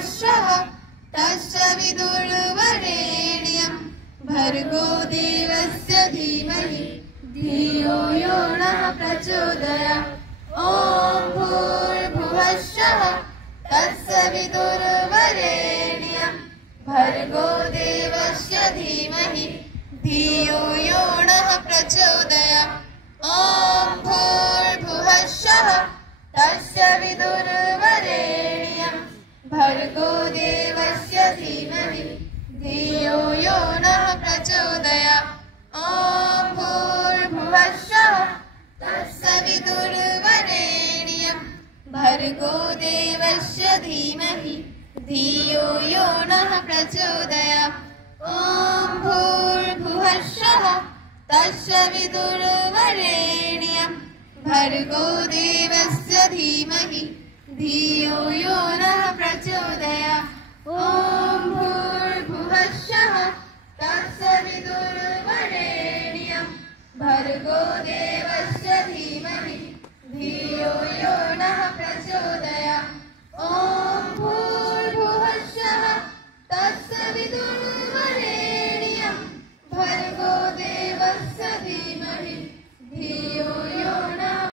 भूर्भुवस्सुः तस्य विदुर्वरेण्यं भर्गो देवस्य धीमहि धियो यो नः प्रचोदयात्। ॐ भूर्भुवस्सुः तस्य विदुर्वरेण्यं भर्गो देवस्य धीमहि धियो यो नः प्रचोदयात्। ॐ भूर्भुवस्सुः तस्य विदुर्वरेण्यं भर्गो देवस्य धीमहि धियो यो नः प्रचोदयात्। ॐ भूर्भुवस्सुः तस्य विदुर्वरेण्यं भर्गो देवस्य धीमहि धियो यो नः प्रचोदयात्। ॐ भूर्भुवस्सुः तस्य विदुर्वरेण्यं भर्गो देवस्य धीमहि धियो यो नः प्रचोदयात्। ॐ भूर्भुवस्सुः तस्य विदुर्वरेण्यं भर्गो देवस्य